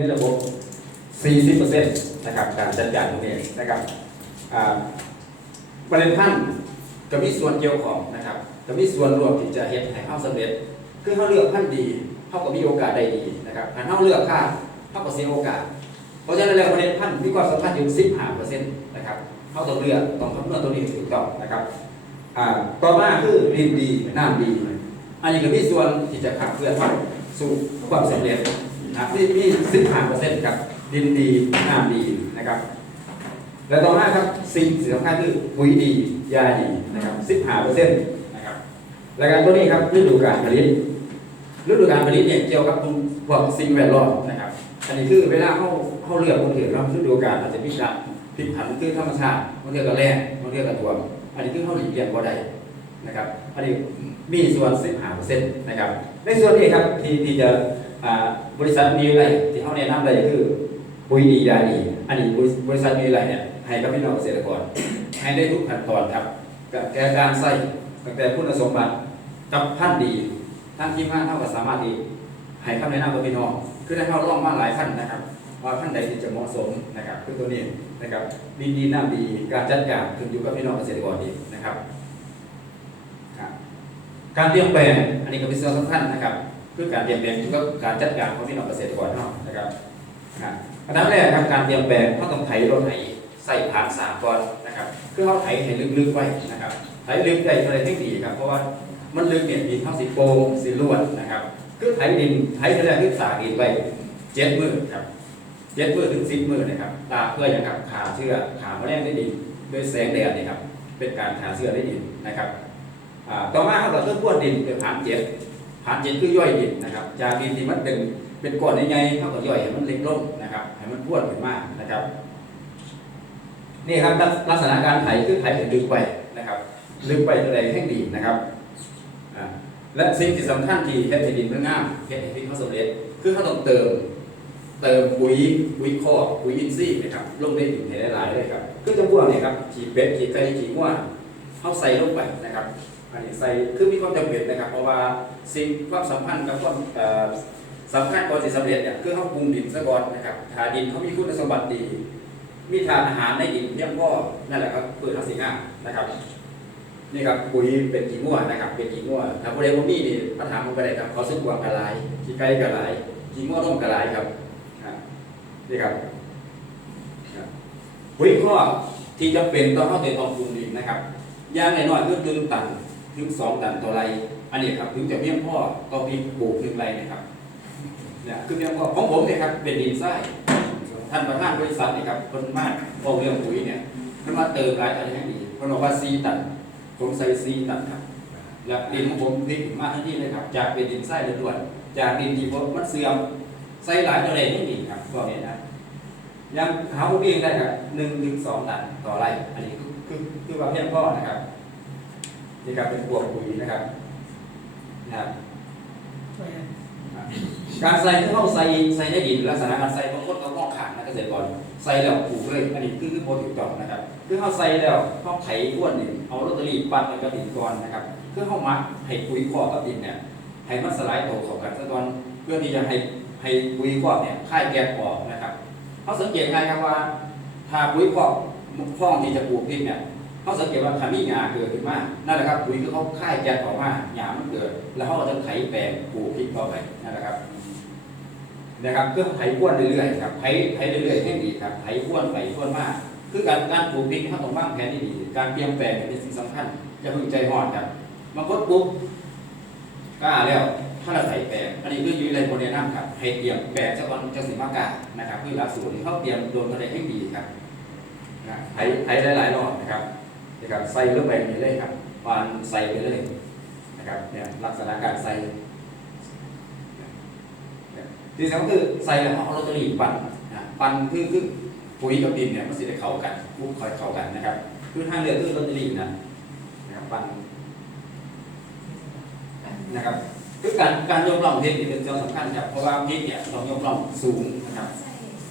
ในระบบ 40%นะครับการจัดการตรงนี้นะครับประเด็นพันธุ์ก็มีส่วนเกี่ยวของนะครับก็มีส่วนรวมที่จะเฮ็ดให้เฮาสำเร็จ คือเขาเลือกพันดีเขาก็มีโอกาสได้ดีนะครับถ้าเขาเลือกค่าเขาก็เสียโอกาส เพราะฉะนั้นแล้วประเด็นพันมีความสำคัญถึง 15%นะครับเขาต้องเลือกต้องคำนวณตัวนี้ถูกต้องนะครับต่อมาคือดินดีน้ำดี อันนี้ก็มีส่วนที่จะขับเคลื่อนสู่ความสำเร็จ นะครับที่มี15%กับดินดีน้ำดีนะครับ และต่อมาครับสิ่งสำคัญคือปุ๋ยดียาดีนะครับ15%นะครับรายการตัวนี้ครับฤดูการผลิตฤดูการผลิตเนี่ยเกี่ยวกับพวกสิ่งแวดล้อมนะครับ อันนี้คือเวลาเขาเขาเลือกบางทีเราฤดูกาลอาจจะมีการพลิกผันคือธรรมชาติบางทีก็แรงบางทีก็ท่วมอันนี้คือเขาหลีกเลี่ยงบ่ได้นะครับ อันนี้มีส่วน15%นะครับ ในส่วนนี้ครับที่ที่จะ บริษัทมีอะไรที่เขาแนะนำได้ก็คือปุ๋ยดียาดี อันนี้บริษัทมีอะไรเนี่ยให้กับพี่น้องเกษตรกรให้ได้ทุกขั้นตอนครับกับแก่การใส่ตั้งแต่คุณสมบัติกับพันดีทั้งที่มานเท่ากับสามารถดีให้คำแนะนำกับพี่น้องคือได้เข้าร่องมาหลายขั้นนะครับว่าขั้นใดที่จะเหมาะสมนะครับคือตัวนี้นะครับดีดีน้ำดีการจัดการขึ้นอยู่กับพี่น้องเกษตรกรดีนะครับครับการเตรียมแปลงอันนี้ก็เป็นส่วนสำคัญนะครับ คือการเตรียมแปลงอยู่กับการจัดการของพี่น้องเกษตรกรเนาะนะครับครับอันดับแรกครับการเตรียมแปลงเขาต้องไถรถไถใส่ผ่านสามก่อนนะครับคือเขาไถให้ลึกๆไว้นะครับไถลึกได้อะไรที่ดีครับ เพราะว่ามันลึกเนี่ยดินเท่าสิโปงสิล้วนนะครับคือไถดินไถแรกคือสาดินไว้เจ็ดมือครับเจ็ดมือถึงสิบมือนะครับตาเพื่ออย่างครับขาเชื่อขาแมลงได้ดินด้วยแสงแดดนี่ครับเป็นการขาเชื่อได้ดินนะครับต่อมาครับเราต้องพวนดินเป็นผ่านเจ็ด ผ่านเจ็ดคือย่อยดินนะครับจากดินที่มันเป็นเป็นก้อนใหญ่ๆเท่ากับย่อยให้มันเล็กลงนะครับให้มันพรวนขึ้นมากนะครับนี่ครับลักษณะการไถคือไถให้ลึกไปนะครับลึกไปเท่าไรแห่งดีนะครับและสิ่งที่สำคัญที่เฮ็ดให้ดินมันงามเฮ็ดให้ดินเขาสำเร็จคือเขาต้องเติม เติมปุ๋ยปุ๋ยคอกปุ๋ยอินทรีย์นะครับลงในดินให้หลายๆเลยครับคือจำพวกเนี่ยครับขี้เป็ดขี้ไก่ขี้งัวเอาใส่ลงไปนะครับ อันนี้ใส่คือมีความจำเป็นนะครับ เพราะว่าสิ่งความสัมพันธ์กับความสำคัญก่อนสิสำเร็จเนี่ยคือเขาปรุงดินซะก่อนนะครับถ้าดินเขามีคุณสมบัติดี มีทานอาหารในดินเพียงพอนั่นแหละครับเพื่อทักษิณานะครับนี่ครับปุ๋ยเป็นขี้งัวนะครับ เป็นขี้งัวถ้าบริเวณมีนี่ปัญหามันก็ได้ครับเขาซึ่งกวางกระไรขี้ไก่กระไรขี้งัวต้มกระไรครับนี่ครับครับปุ๋ยข้อที่จำเป็นต้องเข้าใจตอนปรุงดินนะครับอย่างน้อยๆคือถึงตัน ถึงสองตันต่อไรอันนี้ครับถึงจะเพียงพ่อต่อปีปลูกหนึ่งไรนะครับเนี่ยคือเพียงพ่อของผมเนี่ยครับเป็นดินทรายท่านประธานบริษัทนี่ครับคนมากพอเรื่องปุ๋ยเนี่ยมันมาเติมรายอะไรให้ดีเพราะว่าซีตันผมใส่ซีตันครับแล้วดินของผมพลิกมาทันทีเลยครับ จากเป็นดินทรายล้วนๆจากดินที่ผมมันเสื่อมใส่หลายตัวเลขไม่ดีครับก็เนี่ยนะยังหาผมเองได้ครับหนึ่งถึงสองตันต่อไรอันนี้คือคือคือว่าเพียงพ่อนะครับ นี่ครับเป็นพวกปุ๋ยนะครับนะครับการใส่ที่เข้าใส่ใส่ในดินลักษณะการใส่บางคนก็มองขาดนะเกษตรกรใส่แล้วปลูกเลยอันนี้คือคือโปรถูกต้องนะครับ คือเขาใส่แล้วเขาไถอ้วนดินเอาลอตเตอรี่ปั้นในกระดินก่อนนะครับคือเขามัดให้ปุ๋ยคอกกับดินเนี่ยให้มันสลายตัวเข้ากันซะก่อนเพื่อที่จะให้ให้ปุ๋ยคอกเนี่ยค่ายแก๊สออกนะครับเขาสังเกตไงครับว่าถ้าปุ๋ยคอกคอกที่จะปลูกพริกเนี่ย เขาสังเกตว่าถ้ามีหญ้าเกิดขึ้นมานั่นแหละครับปุ๋ยคือเขาค่ายแก๊สออกมาหญ้ามันเกิด แล้วเขาก็จะไถแปลงปลูกพริกต่อไปนั่นแหละครับนะครับก็ไถพ้วนเรื่อยๆครับไถไถเรื่อยๆให้ดีครับไถพ้วนไปพ้วนมากคือการการปลูกพริกเขาต้องวางแผนที่ดีการเตรียมแปลงเป็นสิ่งสำคัญอย่าเพิ่งใจร้อนครับบางคนปลูกกล้าแล้วถ้าเราไถแปลงอันนี้คืออยู่ในโมเดลน้ำครับให้เตรียมแปลงจะก่อนจะสิมากานะครับคือหลักสูตรที่เขาเตรียมโดนกระไดให้ดีครับนะไถไถหลายๆรอบนะครับ นะครับใส่ลงไปนี่เลยครับวานใส่ไปเลยนะครับเนี่ยลักษณะการใส่ที่สำคัญคือใส่แล้วเอาลอตเตอรี่ปั่นนะปั่นคือคือปุ๋ยกับดินเนี่ยมันสิได้เข้ากันคู่คอยเข้ากันนะครับคือทางเลือคือลอตเตอรี่นะนะครับปั่นนะครับคือการการยกล่องเพชรนี่เป็นสิ่องสำคัญครับเพราะว่าเพชรเนี่ยต้องยกล่องสูงนะครับ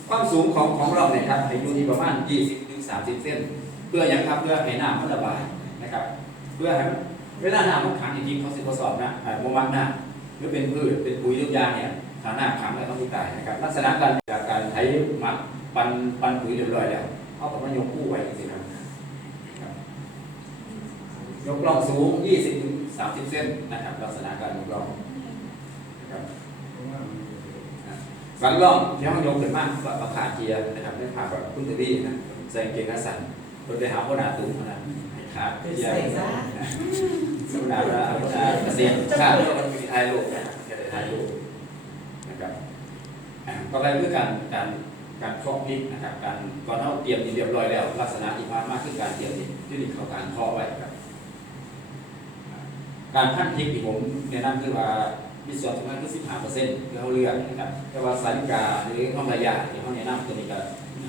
ความสูงของของเราเนี่ยครับให้อยู่ที่ประมาณ 20ถึง30 เซน เพื่ออย่างครับเพื่อให้น้ำมันระบายนะครับ เพื่อให้เวลาน้ำมันขังจริงๆเขาสิทดสอบนะไอ้โมมันน้ำหรือเป็นพืชเป็นปุ๋ยทุกยางเนี่ยฐานะขังแล้วต้องมีตายนะครับลักษณะการจากการไถหมักปันปันปุ๋ยเรียบร้อยแล้วเอากับมายกคู่ไว้สิครับยกล่องสูง 20ถึง30 เซนนะครับ ลักษณะการยกล่องนะครับฝังล่องที่ห้องยกขึ้นมากแบบราคาเกียร์นะครับไม่ผ่าแบบคุณตรีนะใส่กางเกงขาสั้น คนไปหาคนหนาตุ้มนะให้ขาเกียร์สมุนาแล้วเอาขาเกษตรขาแล้วมันมีไทยโลกนะครับเกษตรไทยโลกนะครับอ่าต่อไปคือการการการเคาะพริกนะครับ การก่อนเราเตรียมดินเรียบร้อยแล้ว ลักษณะที่ผ่านมาคือการเตรียมดินที่ดินเข้าการเคาะไว้ครับ การพันพริกที่ผมแนะนำคือว่ามีส่วนสำคัญคือสิบห้าเปอร์เซ็นต์ที่เขาเลือกนะครับแต่ว่าสาริกาหรือห้องระยะที่เขาแนะนำตัวนี้ก็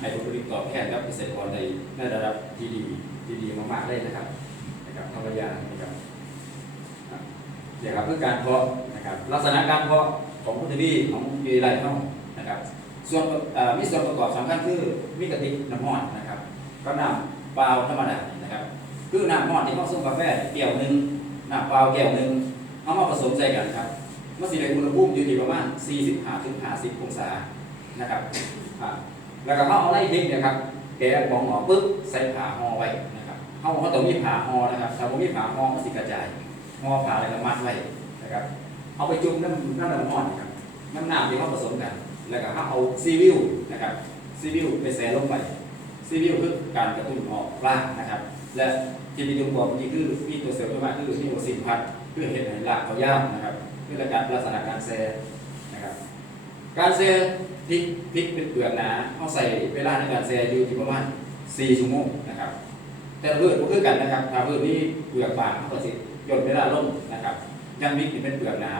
ให้ผลผลิตตอบแทนกับเกษตรกรในในระดับที่ดีที่ดีมากๆเลยนะครับนะครับห้องระยะนะครับอะเดี๋ยครับคือการเพาะนะครับลักษณะการเพาะของพุทธดีของยีไรเท่านะครับ ส่วนมีส่วนประกอบสำคัญคือมีกระติกน้ำมันนะครับ ก็น้ำเปล่าธรรมดานะครับคือน้ำมันที่เขาส่งกาแฟแก้วหนึ่งน้ำเปล่าแก้วหนึ่งเอามาผสมใส่กันครับมันสิได้อุณหภูมิอยู่ที่ประมาณ 45ถึง50 องศานะครับ แล้วก็เขาเอาไล่พริกเนี่ยครับแกะบองหมอปึ๊บใส่ผ่าห่อไว้นะครับเขาเขาต้องมีผ่าห่อนะครับถ้าไม่มีผ่าห่อมันสิกระจายห่อผ่าอะไรก็มัดไว้นะครับเอาไปจุ่มน้ำน้ำน้ำมันครับน้ำน้ำที่เขาผสมกัน แล้วก็เขาเอาซีวิลนะครับซีวิลไปแซ่ลงไปซีวิลคือการกระตุ้นออกรากนะครับ และที่มีตัวบอกนี่คือมีตัวเสริมขึ้นมาคือมีโอซินพัดเพื่อเห็นให้รากเขาย่ามนะครับเพื่อการลักษณะการแซ่นะครับ การแซ่พริกพริกเป็นเปลือกหนาเอาใส่เวลาในการแซ่อยู่ที่ประมาณ4ชั่วโมงนะครับ แต่พืชก็คือกันนะครับถ้าพืชนี่เปลือกบางเขาก็สิหย่นเวลาล่มนะครับยังพริกเป็นเปลือกหนา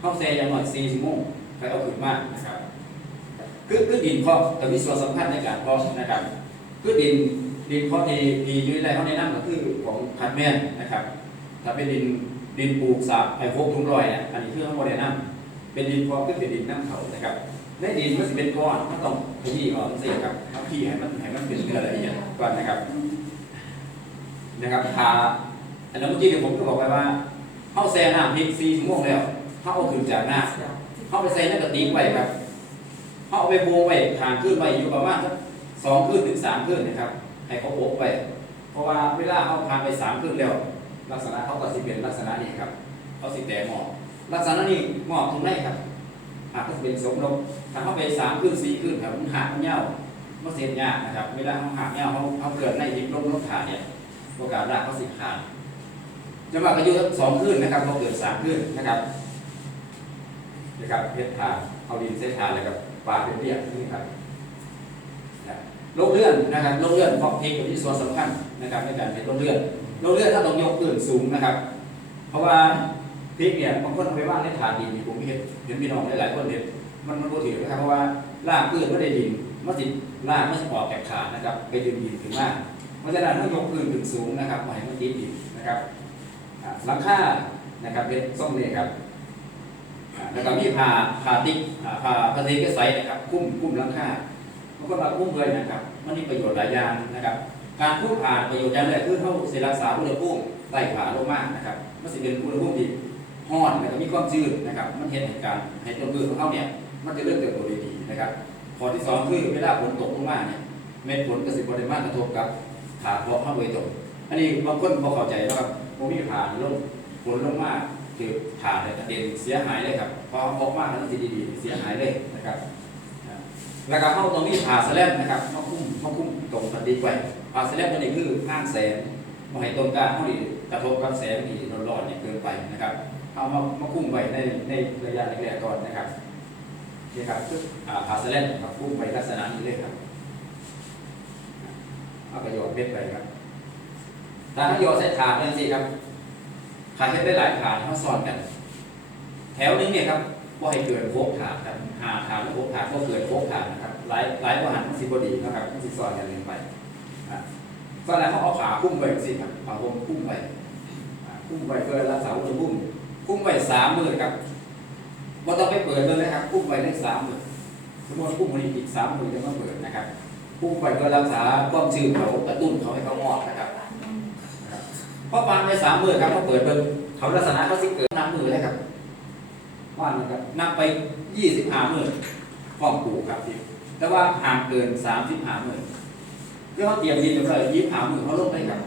เข้าแซ่อยังหน่อย4ชั่วโมงใครเอาขึ้นมากนะครับคือคือดินเพาะแต่มีส่วนสำคัญในการเพาะนะครับคือดินดินเพาะที่ที่อยุ่ในเขาแนะนำก็คือของพันแมนนะครับ ถ้าเป็นดินดินปลูกสาบไอ้พวกทุ่งลอยเนี่ยอันนี้คือเขาบ่แนะนำ เป็นดินเพาะคือเป็นดินน้ำเขานะครับในดินมันจะเป็นก้อนมันต้องขยี้ออกสิครับเอาขี้ให้มันให้มันเป็นเนื้อละเอียดก่อนนะครับ นะครับทาอันนั้นเมื่อกี้ที่ผมก็บอกไปว่าเข้าแซ่น้ำพริกซีชั่วโมงแล้วเข้าเอาขึ้นจากหน้ำเข้าไปใส่ในกระติกไว้ครับเขาเอาไปโบไว้ทางขึ้นไว้อยู่ประมาณสักสองขึ้นถึงสามขึ้นนะครับ ให้เขาโบกไปเพราะว่าเวลาเขาผ่านไปสามขึ้นแล้ว ลักษณะเขาก็สิเป็นลักษณะนี้ครับเขาสิแต่หมอก ลักษณะนี้หมอกตรงไหนครับหากเขาเป็นสมลมถ้าเขาไปสามขึ้นสี่ขึ้นครับมันหักมันเหี่ยวมันเสียยากนะครับ เวลาเขาหักเหี่ยวเขาเขาเกิดในหิบลมลมขาเนี่ยโอกาสรากเขาสิขาดจะมากอายุสองขึ้นนะครับเขาเกิดสามขึ้นนะครับนะครับเพชรทาเอาดินเส้นทาเลยครับปลาเป็นเรียกนี่ครับโรคเลื่อนนะครับโรคเลื่อนเพราะพริกเป็นที่ส่วนสำคัญนะครับในการเป็นโรคเลื่อนโรคเลื่อนถ้าต้องยกขึ้นสูงนะครับ เพราะว่า พริกเนี่ยบางคนเอาไปว่างในถาดดินผมเห็นเห็นพี่น้องหลายๆคนเห็นมันมันโปรตีนนะครับเพราะว่ารากพืชไม่ได้ดินมันสิรากมันสิออกแกขาดนะครับ ไปดึงดินถึงมากเพราะฉะนั้นต้องยกขึ้นถึงสูงนะครับไม่ให้มันติดดินนะครับหลังคานะครับเป็นส้มเนี่ยครับแล้วก็มีผ่าผ่าติ๊กอ่าผ่าพลาสติกใสนะครับคุ้มคุ้มหลังคาบางคนว่าคุ้มเลยนะครับมันมีประโยชน์หลายอย่างนะครับ การคุ้มผ่านประโยชน์อย่างแรกคือเขาเสิรักษาอุณหภูมิใต้ผ่าลงมากนะครับมันสิเป็นอุณหภูมิที่ ห้อนแล้วก็มีความชื้นนะครับ มันเห็นเหตุการณ์ให้ต้นพืชของเขาเนี่ย มันจะเริ่มเติบโตได้ดีนะครับข้อที่สองคือเวลาฝนตกลงมาเนี่ยเม็ดฝนก็สิบริมาณกระทบกับผ่าเพาะเข้าโดยตรงอันนี้บางคนพอเข้าใจนะครับผมมีผ่านลงฝนลงมาคือผ่าเลยกระเด็นเสียหายเลยครับพอพบมากแล้วสีดีๆเสียหายเลยนะครับแล้วก็เข้าตรงนี้ผ่าสแลมนะครับมาคุ้มมาคุ้มตรงปฏิไว้ผ่าสแลมตัวนี้คือข้างแสงมาให้ตรงกลางเขาดีกระทบกับแสงที่ร้อนๆเนี่ยเกินไปนะครับ เอามามาคุ้มไว้ในในระยะแรกๆก่อนนะครับนี่ครับคืออ่าสแลมครับคุ้มไว้ลักษณะนี้เลยครับเอาประโยชน์เพชรไปครับถ้าโยใส่ถาดนั่นสิครับถาดเฮ็ดได้หลายถาดเขาซ้อนกัน แถวหนึงเนี่ยครับว่าให้เกินโคกถาดครับหาถาดแล้วโคกถาดก็เกินโคกถาดนะครับหลายหลายกว่าหันมันสิบดีนะครับมันสิซ้อนกันลงไปตอนนั้นเขาเอาขาคุ้มไว้สิครับขาผมคุ้มไว้อะคุ้มไว้เพื่อรักษาอุณหภูมิ คุ้มไว้สามมือครับว่าต้องไปเปิดเลยนะครับคุ้มไว้ได้สามมือสมมติคุ้มไว้อีกสามมือจะมาเปิดนะครับคุ้มไว้เพื่อรักษาความชื้นเขากระตุ้นเขาให้เขางอกนะครับเพราะปานไปสามมือครับเขาเปิดเบิ่งเขาลักษณะเขาสิเกิดน้ำมือเลยครับเขานนะครับนับไปยี่สิบห้าหมื่นพร้อมปลูกครับที่แต่ว่าห่างเกินสามสิบห้าหมื่นเพื่อเขาเตรียมดินเรียยยี่สิบห้าหมื่นเขาลงได้ครับ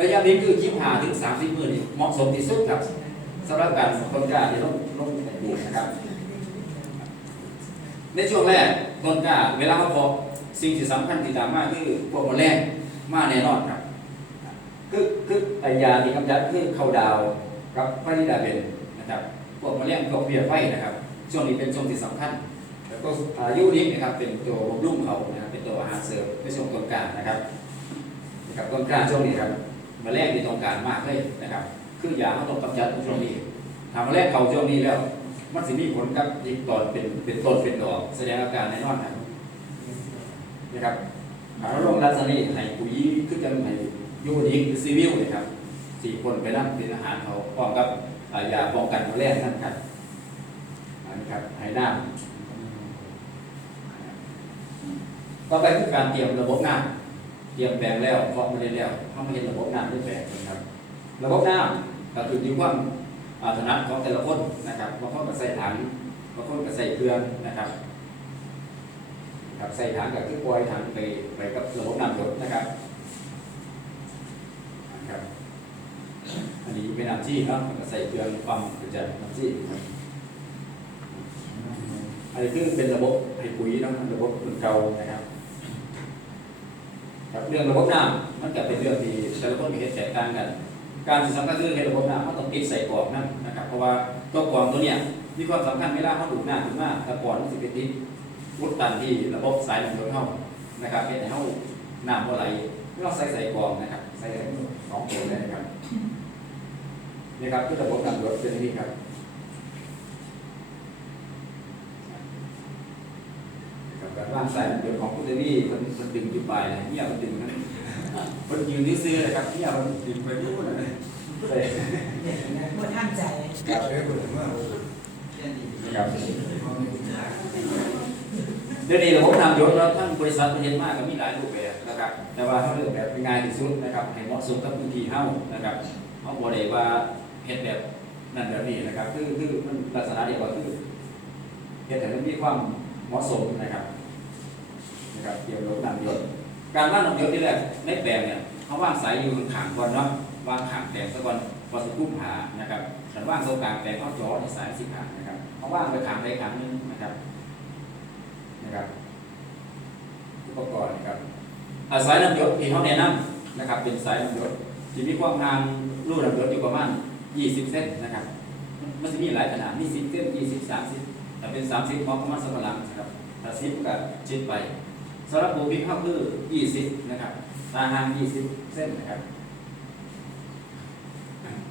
ระยะดินคือยี่สิบห้าถึงสามสิบหมื่นนี่เหมาะสมที่สุดครับ สำหรับการต้นกล้าที่ลงลงปลูกนะครับ ในช่วงแรกต้นกล้าเวลาเขาพาะสิ่งที่สำคัญที่ตามมาคือพวกแมลงมาแน่นอนครับ คือคือไอยาที่กำจัดคือเข้าดาวกับไฟที่ดาเบนนะครับพวกแมลงพวกเพียไฟนะครับ ช่วงนี้เป็นช่วงที่สำคัญ แล้วก็อายุนี้นะครับเป็นตัวบำรุงเขานะครับเป็นตัวอาหารเสริมในช่วงต้นกลานะครับนะครับต้นกลาช่วงนี้ครับมแมลงที่ต้องการมากเลยนะครับ คือยาเขาต้องกำจัดในช่วงนี้ทำแมลงเขาช่วงนี้แล้ว มันสิมีผลกับยิงตอนเป็นเป็นต้นเป็นดอกแสดงอาการแน่นอนครับนะครับหาโรคลักษณะนี้ให้ปุ๋ยคือจะให้ยูนิคซีวิลนะครับสี่คนไปนั่งเป็นอาหารเขาพร้อมกับยาป้องกันแมลงนั่นครับอันนี้ครับให้น้ำต่อไปคือการเตรียมระบบน้ำเตรียมแปลงแล้วเพาะมาเรียนแล้วเขามาเห็นระบบน้ำด้วยแปลงนะครับ ระบบน้ำก็คือที่ความอาถนัดของแต่ละคนนะครับบางคนก็ใส่ถังบางคนก็ใส่เครื่องนะครับครับใส่ถังกับคือปล่อยถังไปไปกับระบบน้ำหยดนะครับครับอันนี้เป็นน้ำจี้เนาะก็ใส่เครื่องปั๊มก็จะน้ำจี้อันนี้คือเป็นระบบให้ปุ๋ยเนาะระบบคนเก่านะครับครับเรื่องระบบน้ำมันจะเป็นเรื่องที่แต่ละคนมีเหตุแตกต่างกัน การที่สำคัญคือเห็นระบบน้ำเขาต้องติดใส่กรอบนั่นนะครับ เพราะว่าตัวกรองตัวเนี้ยมีความสำคัญเวลาเขาดูดน้ำถึงมากแต่ก่อนมันสิเป็นติดอุดตันที่ระบบสายน้ำยนต์เขานะครับเป็นให้เขาน้ำเมื่อไหร่ไม่ต้องใส่ใส่กรองนะครับ ใส่ได้สองตัวเลยนะครับนี่ครับคือระบบน้ำยนต์เป็นอย่างนี้ครับครับการว่างสายน้ำยนต์ของคุณเดวี่มันมันดึงจุดปลายเนี่ยมันดึงมัน มันยืนนิ้วซื้อเลยครับเนี่ยมันดึงไปนู่นเลยใส่หมดท่านใจครับเดี๋ยวนี้ระบบน้ำยศแล้วทั้งบริษัทประเทศมากก็มีหลายรูปแบบนะครับ แต่ว่าเขาเลือกแบบเป็นง่ายที่สุดนะครับให้เหมาะสมกับพื้นที่เฮานะครับเขาบอกเลยว่าเฮ็ดแบบนั่นแบบนี้นะครับ คือคือมันลักษณะเดียวกันคือเฮ็ดให้มันมีความเหมาะสมนะครับนะครับเกี่ยวกับระบบน้ำยศ การว่างน้ำยศที่แรกในแปลงเนี่ยเขาว่างสายอยู่ขางก่อนเนาะวางขางแปลงซะก่อนพอสกุ้มหานะครับแต่ว่างตรงกลางแปลงเขาจ่อในสายสิขานะครับเขาว่างไปขางใดขางนึงนะครับนะครับอุปกรณ์นะครับอาสายน้ำหยศที่เขาแนะนำนะครับ เป็นสายน้ำหยศที่มีความห่างรูน้ำหยศอยู่ประมาณ 20 เซนนะครับมันจะมีหลายขนาดมี10เซน20 30แต่เป็น 30มองประมาณสักหลังนะครับถ้า10ก็ชิดไป สำหรับปูพิกเข้าคือ 20 นะครับ ตาหาง 20 เส้นนะครับ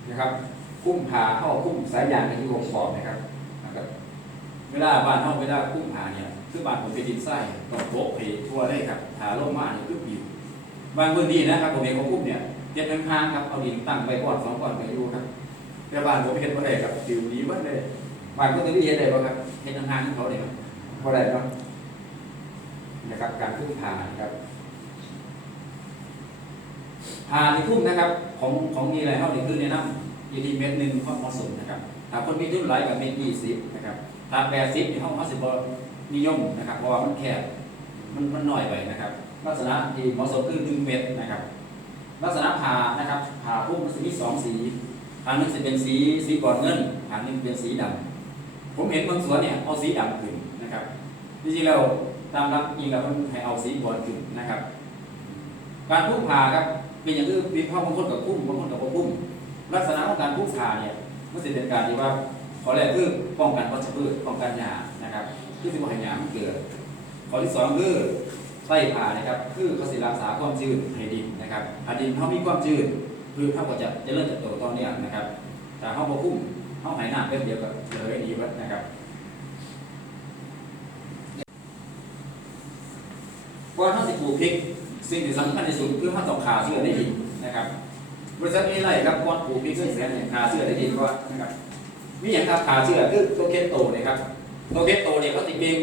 นะครับ คุ้มผาเข้าคุ้มสายยางที่ผมบอกนะครับนะครับ เวลาบ้านห้องเวลาคุ้มหาเนี่ยคือบ้านผมเป็นดินทรายต้องโปะเพทั่วได้ครับหาลงมาเนี่ยคือปิวบางพื้นที่นะครับผมเองของคุ้มเนี่ยเจ็ดข้างๆครับเอาดินตั้งไว้ก่อนสองก่อนไปดูครับแต่บ้านผมเห็นว่าได้ครับปิวดีมากเลยบ้านก็ต้องเห็นได้ป่ะครับเห็นข้างๆของเขาได้ไหมพอได้เนาะ นะครับ การคุ้มผ่านะครับผ่าที่คุ้มนะครับ ของของมีอะไรเท่านี้คือแนะนำยู่ที่เม็ดหนึ่งก็เหมาะสมนะครับถ้าคนมีทุนหลายกับเม็ดยี่สิบนะครับตาแปดสิบในห้องห้าสิบนิยมนะครับ เพราะว่ามันแคบมันมันน้อยไปนะครับ ลักษณะที่เหมาะสมคือหนึ่งเมตรนะครับ ลักษณะผ่านะครับผ่าพุ่มมันจะมีสองสีทางหนึงจะเป็นสีสีก่อนเงินทางหนึงเป็นสีดำผมเห็นบางสวนเนี่ยเอาสีดำขึ้นนะครับจริงๆแล้ว ตามรักจริงแล้วมันให้เอาสีก่อนขึ้นนะครับ การพุ่มผ่าครับเป็นอย่างอื่นมีข้อบางคนกับพุ่มบางคนกับพุ่มลักษณะของการพุ่มผ่าเนี่ยมันจะเป็นการที่ว่าข้อแรกคือป้องกันวัชพืชป้องกันหญ้านะครับคือสิบ่ให้หญ้ามันเกิดข้อที่สองคือไส้ผ่านะครับคือเขาสิรักษาความชื้นให้ดินนะครับถ้าดินเขามีความชื้นพืชเขาก็จะจะเริญเติบโตตอนนี้นะครับแต่เขาบ่คุ้มเขาหายหน้ำเป็นเดียวกับเลยดีวัดนะครับ ก่อนเขาสิปลูกพริก สิ่งที่สำคัญที่สุดคือเขาต้องขาเชื่อได้ดินนะครับบริษัทนี้ไรครับก่อนปลูกพริกเส้นแสนเนี่ยขาเชื่อได้ดินก่อนะครับมีอย่างครับขาเชื่อคือตัวเคสโตเนี่ยครับตัวเคสโตเนี่ยเขาติเก่ง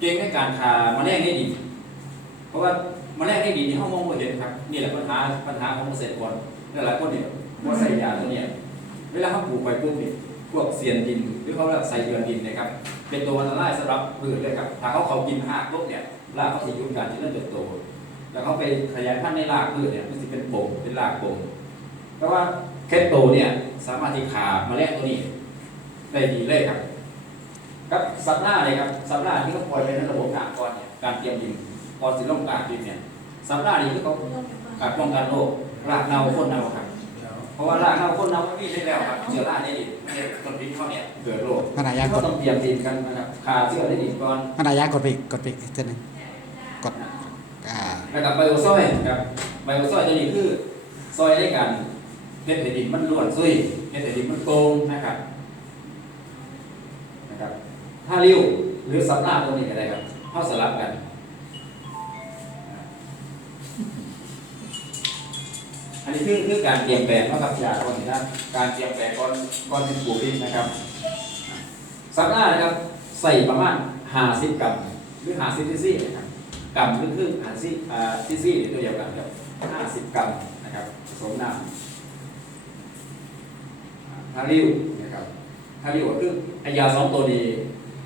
เก่งในการขาแมลงได้ดีเพราะว่าแมลงได้ดีที่ห้องมองไม่เห็นครับนี่แหละปัญหาปัญหาของเกษตรกรหลายคนเนี่ยว่าใส่ยาตัวเนี้ยเวลาเขาปลูกไปปุ๊บเนี่ยพวกเสียนดินหรือเขาเรียกไซเดือนดินนะครับเป็นตัวอันตรายสำหรับพืชเลยครับถ้าเขาเขากินหากปุ๊บเนี่ย รากเขาจะยุ่งการที่นั่นเติบโต แล้วเขาไปขยายพันธุ์ในรากพืชเนี่ยมันจะเป็นป่งเป็นรากป่งเพราะว่าเคตโตเนี่ยสามารถที่ขาแมลงตัวนี้ได้ดีเลยครับครับสัปดาห์เลยครับสัปดาห์ที่เขาปล่อยไปในระบบกากก่อนเนี่ยการเตรียมดินก่อนสิลงกากดินเนี่ยสัปดาห์นี้คือเขาการป้องกันโรครากเน่าโคนเน่าครับเพราะว่ารากเน่าโคนเน่าไม่มีได้แล้วครับเชื้อราในดินไม่ได้ต้นพริกเขาเนี่ยเกิดโรคขนาดยากก็ดต้องเตรียมดินกันนะครับขาเชื้อในดินก่อนขนาดยากดไปอีกกดไปอีกทีหนึง กดอ่าแล้วกับไบโอซอยครับไบโอซอยตัวนี้คือซอยในการเฮ็ดให้ดินมันร่วนซุยเฮ็ดให้ดินมันโกงนะครับนะครับถ้าริ้วหรือสัปดาห์ตัวนี้ก็ได้ครับเข้าสลับกันอันนี้คือคือการเตรียมแปลงนะครับอยากก่อนนะการเตรียมแปลงก่อนก่อนที่ปลูกพริกนะครับสัปดานะครับใส่ประมาณ50กรัมหรือ50ซีซีนะครับ กรัมหรือครึ่ง50ซีอ่าซีซีตัวเดียวกันครับ50กรัมนะครับผสมน้ำทาริวนะครับทาริวก็คือไอยาสองตัวนี้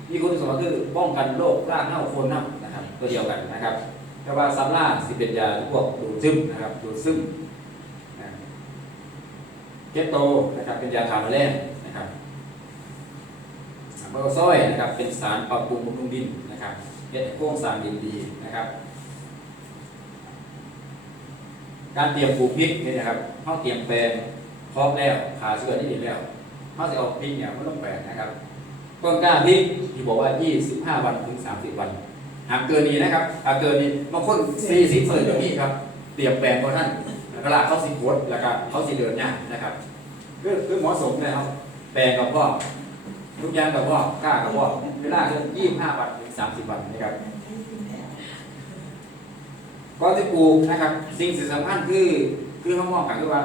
มีคุณสมบัติคือป้องกันโรครากเน่าโคนเน่านะครับตัวเดียวกันนะครับแต่ว่าซัมล่าสิบเป็นยาพวกดูดซึมนะครับดูดซึมเกตโตนะครับเป็นยาฆ่าแมลงนะครับเบอร์ซอยนะครับเป็นสารปรับปรุงบำรุงดินนะครับ เฮ็ดโครงสร้างดินดีนะครับ การเตรียมปลูกพริกนี่นะครับเขาเตรียมแปลงพร้อมแล้วขาเชื้อที่ดินแล้วเขาจะเอาพริกเนี่ยไม่ต้องแปลงนะครับต้นกล้าพริกที่บอกว่า 25 วันถึง 30 วัน หากเกินนี้นะครับ หากเกินนี้บางคนสี่สิบเปิดก็มีครับ เตรียมแปลงก็ท่านเวลาเขาสิโคตแล้วก็เขาสิเดินเนี่ยนะครับคือคือหมาะสมเลยครับแปลงกับพ่อทุกอย่างกับพ่อกล้ากับพ่อเวลาคือยี่สิบห้าวันถึ สามสิบวันนะครับก่อนที่ปลูกนะครับสิ่งสำคัญคือคือเขามองกันคือว่า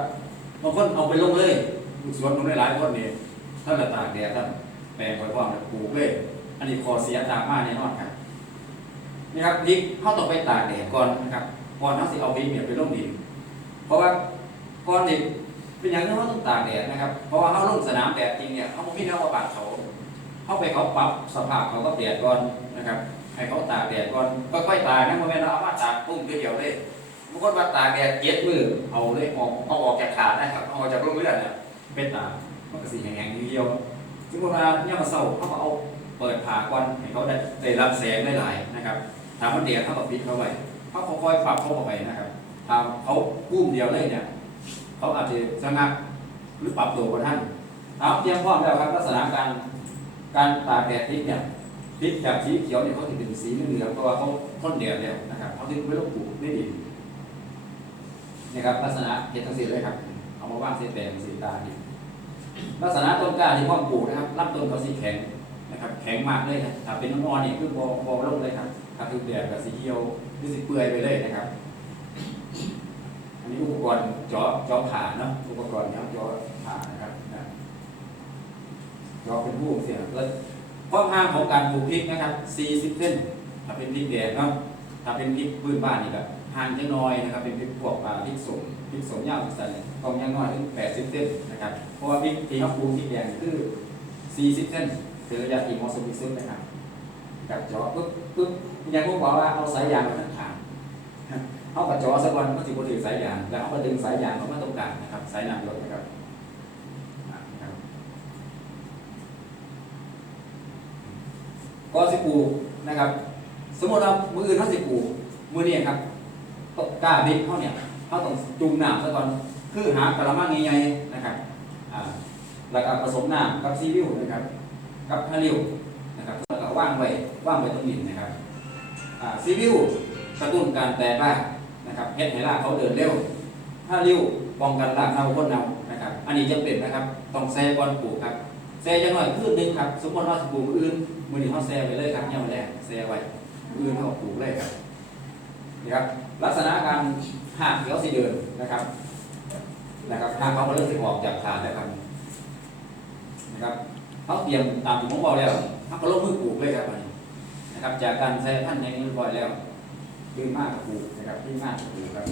บางคนเอาไปลงเลยลูกสวนลงได้หลายคนนี่ถ้าเราตากแดดท่านแปลงไว้พ่อปลูกเลย อันนี้คอเสียตามมาแน่นอนครับนี่ครับพริกเขาต้องไปตากแดดก่อนนะครับก่อนเขาสิเอาพริกเนี่ยไปลงดิน เพราะว่าก่อนนี่เป็นอย่างที่เขาต้องตากแดดนะครับ เพราะว่าเขาลงสนามแดดจริงเนี่ยเขาไม่พิจารณาปากเขา เขาไปเขาปรับสภาพเขาก็แดดก่อนนะครับให้เขาตากแดดก่อนค่อยๆตากนะโมเมนต์เราเอามาตากปุ้งเดียวเลยบางคนว่าตากแดดเย็ดมือเอาเลยออกเอาออกจากขานะครับเอาออกจากร่มเลือดเนี่ยเป็นตากมันก็สีแห้งๆเดียวๆสมมติว่าเนี่ยมาเศร้าเขาก็เอาเปิดผ่าก่อนให้เขาได้ได้รับแสงได้หลายนะครับถามมันเดียวเท่ากับปิดเข้าไปเขาค่อยๆปรับเข้าไปนะครับถ้าเขากุ้มเดียวเลยเนี่ยเขาอาจจะชะงักหรือปรับตัวกับท่านถามเตรียมพร้อมแล้วครับลักษณะการ การตากแดดพริกเนี่ยพริกจากสีเขียวเนี่ยเขาจะเป็นสีเหลืองเพราะว่าเขาพ่นแดดแล้วนะครับเขาถึงไม่ต้องปลูกไม่ดีนี่ครับลักษณะเห็ดทั้งสีเลยครับ เอามาวางเส้นแดงสีตาดิลักษณะต้นกล้าที่พ่อปลูกนะครับลำต้นเขาสีแข็งนะครับ แข็งมากเลยครับถ้าเป็นน้ำมอนนี่คือบอบอลงเลยครับถ้าคือแดดกับสีเขียวหรือสีเปื่อยไปเลยนะครับอันนี้อุปกรณ์เจาะเจาะผ่าเนาะอุปกรณ์เนาะเจาะผ่านะครับนะ เจาเป็นรูปเสียแล้วความห่างของการปลูกพริกนะครับ 40เส้นถ้าเป็นพริกแดงเนาะถ้าเป็นพริกพื้นบ้านนี่ก็ห่างจังน้อยนะครับ เป็นพริกพวกอ่าพริกสมพริกสมยาวสันเนี่ยต้องยังน้อยถึง80เส้นนะครับ เพราะว่าพริกที่เขาปลูกพริกแดงคือ 40เส้นเป็นระยะที่เหมาะสมที่สุดนะครับกับจอปุ๊บปุ๊บยังพวกบอกว่าเอาสายยางมาทางเอากับจอสักวันก็สิบถือสายยางแล้วเอามาดึงสายยางเข้ามาตรงกลางนะครับ สายน้ำยศนะครับอะนะครับ ก็สิบปูนะครับ สมมติเรามืออื่นเขาสิบปูมือนี้ครับตกกล้าบิ๊กเขาเนี่ยเขาต้องจุ่มน้ำซะก่อนคือหากระมังใหญ่ๆนะครับอ่าแล้วก็ผสมน้ำกับซีอิ๊วนะครับ กับฮาริวนะครับแล้วก็ว่างไว้ว่างไว้ตรงนี้นะครับซีวิวกระตุ้นการแตกรากนะครับเฮ็ดให้รากเขาเดินเร็วถ้าริวป้องกันรากเน่าพ้นเน่านะครับ อันนี้จำเป็นนะครับ ต้องแซ่ก่อนปลูกครับ แซ่จังหน่อยคืนหนึงครับสมมติว่าสปลูกอื่นมื้อนี้เขาแซ่ไปเลยครับเนี่ยมาแรกแซ่ไว้อื่นเขาปลูกเลยครับนี่ครับลักษณะการหากเขียวสีเดินนะครับ นะครับหากเขามาเริ่มสิออกจากฐานแล้วครับนะครับเขาเตรียมตามที่ผมบอกแล้วเขาก็ลงมือปลูกเลยครับนะครับ จากการใช้พันในนี้บ่อยแล้วดื้อมากปลูกนะครับดื้อมากปลูกครับ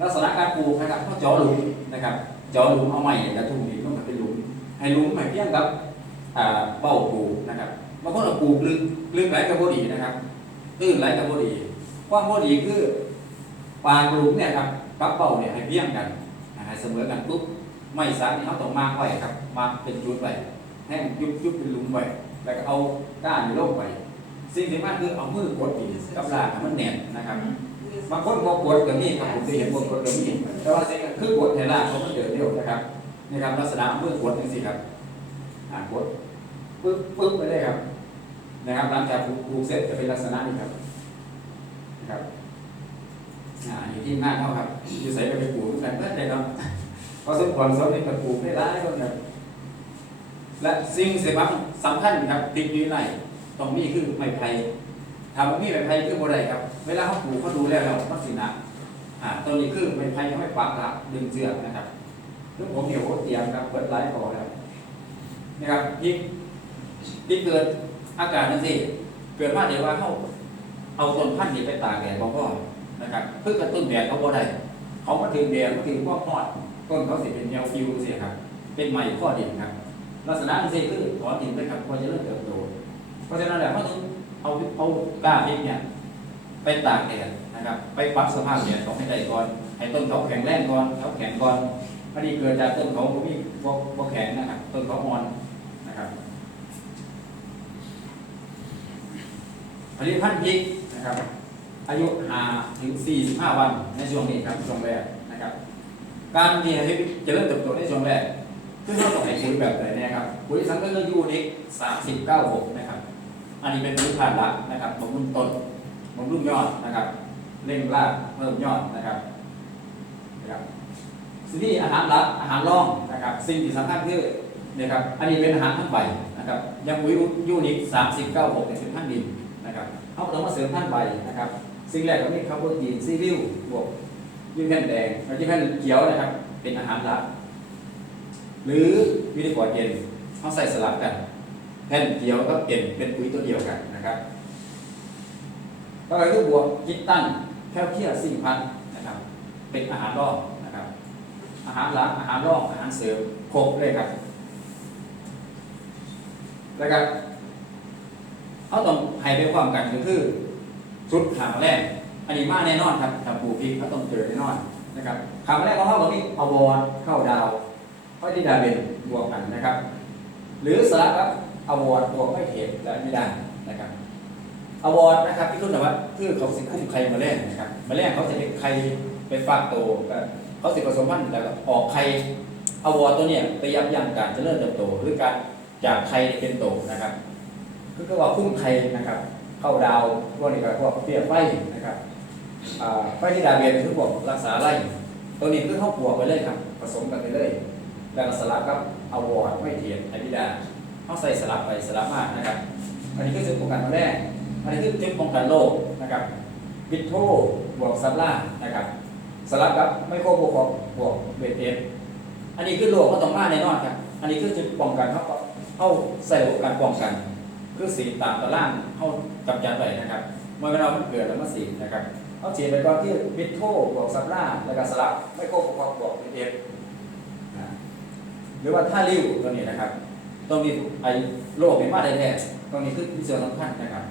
ลักษณะการปลูกนะครับเขาเจาะหลุมนะครับเจาะหลุมเอาใหม่กระทุ่มดิน ให้ลุมให้เพียงกับอ่าเป้าปูนะครับบางคนเอาปูกลึกลึกไหลกับบดีนะครับตื้นไหลกับบดีความบดีคือปายหลุมเนี่ยครับกับเป้าเนี่ยให้เพียงกันอ่าให้เสมอกันปุ๊บไม่ซักนี่เขาต้องมาร์คไว้ครับมาเป็นจุดไว้แห้งยุบยุบเป็นลุมไว้แล้วก็เอาก้านนี่ลงไปสิ่งที่มากคือเอามือกดดินกับรากมันแน่นนะครับบางคนบอกกดกับมีครับผมเคยเห็นบอกดกับมีแต่ว่าสิ่งคือกดในรากเขามันเดินเร็วนะครับ นี่ครับลักษณะเมื่อกดนี่สิครับอ่ากดปึ๊บปึ๊บไปเลยครับ นะครับหลังจากปลูกเสร็จจะเป็นลักษณะนี้ครับนะครับอ่าอยู่ที่หน้าเขาครับอยู่ใส่ไปปลูกแต่เมื่อใดเนาะเพราะสมควรสมในกระปลูกได้หลายคนครับและสิ่งสำคัญสำคัญครับติดอยู่ในตรงนี้คือไม้ไผ่ถามว่ามีไม้ไผ่คือบ่ได้ครับ เวลาเขาปลูกเขาดูแล้วแล้วมันสินะอ่าตัวนี้คือไม้ไผ่เขาไม่ปักลักดึงเชือกนะครับ ซึ่งผมเหี่ยวเตียมครับเปิดไลฟ์พอแล้วนะครับที่ที่เกิดอาการนั่นสิเกิดมาเดี๋ยวว่าเขาเอาต้นพันธุ์นี้ไปตากแดดบ่พอนะครับเพื่อกระตุ้นแดดเขาบ่ได้ เขามาถึงแดดมาถึงพวกหอดต้นเขาสิเป็นแนวฟิวเสียครับ เป็นใหม่ข้อเดินครับ ลักษณะนั่นสิคือถอนดินไปครับพอจะเริ่มเติบโตเพราะฉะนั้นแหละเขาต้องเอาเอาก้าพริกเนี่ยไปตากแดดนะครับ ไปปรับสภาพแดดของให้ได้ก่อน ให้ต้นเขาแข็งแรงก่อนเขาแข็งก่อน อันนี้เกิดจากต้นเขาบ่มีบ่บ่แข็งนะครับ ต้นเขาอ่อนนะครับผลิตภัณฑ์พริกนะครับ อายุ5ถึง 45 วันในช่วงนี้ครับช่วงแรกนะครับ การที่ให้เจริญเติบโตในช่วงแรกคือเราต้องให้ปุ๋ยแบบไหนนี่ยครับปุ๋ยสังเคราะห์ยูนิค3096นะครับ อันนี้เป็นพื้นฐานหลักนะครับบำรุงต้นบำรุงยอดนะครับ เร่งรากเพิ่มยอดนะครับนะครับ สิ่งที่อาหารหลักอาหารรองนะครับ สิ่งที่สำคัญคือเนี่ยครับอันนี้เป็นอาหารทั้งใบนะครับยังปุ๋ยยูนิคสามสิบเก้าหกเป็นท่านดินนะครับเขาต้องมาเสริมท่านใบนะครับ สิ่งแรกก็มีคาร์โบไฮเดรตซีริวบวกยิ่งแผ่นแดงแล้วยิ่งแผ่นเขียวนะครับ เป็นอาหารหลัก หรือวิตามินเย็นเขาใส่สลับกันแผ่นเดียวก็เป็นเป็นปุ๋ยตัวเดียวกันนะครับก็คือบวกกิตตันแคลเซียมสี่พันนะครับ เป็นอาหารรองนะครับ อาหารหลักอาหารรองอาหารเสริมครบเลยครับแล้วก็เขาต้องให้ไปความกันก็คือชุดหาแมลงอันนี้มาแน่นอนครับถ้าปูพริกเขาต้องเจอแน่นอนนะครับหาแมลงของเข้าตรงนี้เอาวอนเข้าดาวเข้าที่ดาเบนบวกกันนะครับ หรือสลับครับอวอร์ดบวกไม่เห็นและไม่ได้นะครับอวอร์ดนะครับที่คุณนวัดคือเขาสิคุ้มไข่มาแรกนะครับมาแรกเขาจะเป็นไข่เป็นฟากโตก็ เขาสิผสมพันธุ์แล้วก็ออกไข่อวอร์ตัวเนี้ยไปยับยั้งการเจริญเติบโตหรือการจากไข่เป็นโตนะครับคือก็ว่าคุ้มไข่นะครับ เข้าดาวพวกนี้ก็พวกเปลี่ยนไฟนะครับไฟที่ดาวเบียนคือพวกรักษาไร่ตัวนี้คือเข้าปลวกไปเลยครับ ผสมกันไปเลย แล้วก็สลับกับอวอร์ดไม่เทียนไอพิดาเขาใส่สลับไปสลับมานะครับ อันนี้คือจุดป้องกันตัวแรกอันนี้คือจุดป้องกันโรคนะครับวิทโทบวกซับล่านะครับ สลับกับไมโครบวกบวกเบเทสอันนี้คือโรคเขาต้องมาแน่นอนครับ อันนี้คือจุดป้องกันเขาเข้าใส่ระบบการป้องกัน คือสีตามตารางเข้ากำจัดไปนะครับเมื่อเวลาเกิดแล้วมันสีนะครับเขาเฉียนไปก่อนที่วิทโทบวกซับล่าแล้วก็สลับไมโครบวกบวกเบเทสนะหรือว่าท่าริ้วตัวนี้นะครับตรงนี้ไอ้โรคเป็นมาได้แท้ตรงนี้คือมีส่วนสำคัญนะครับ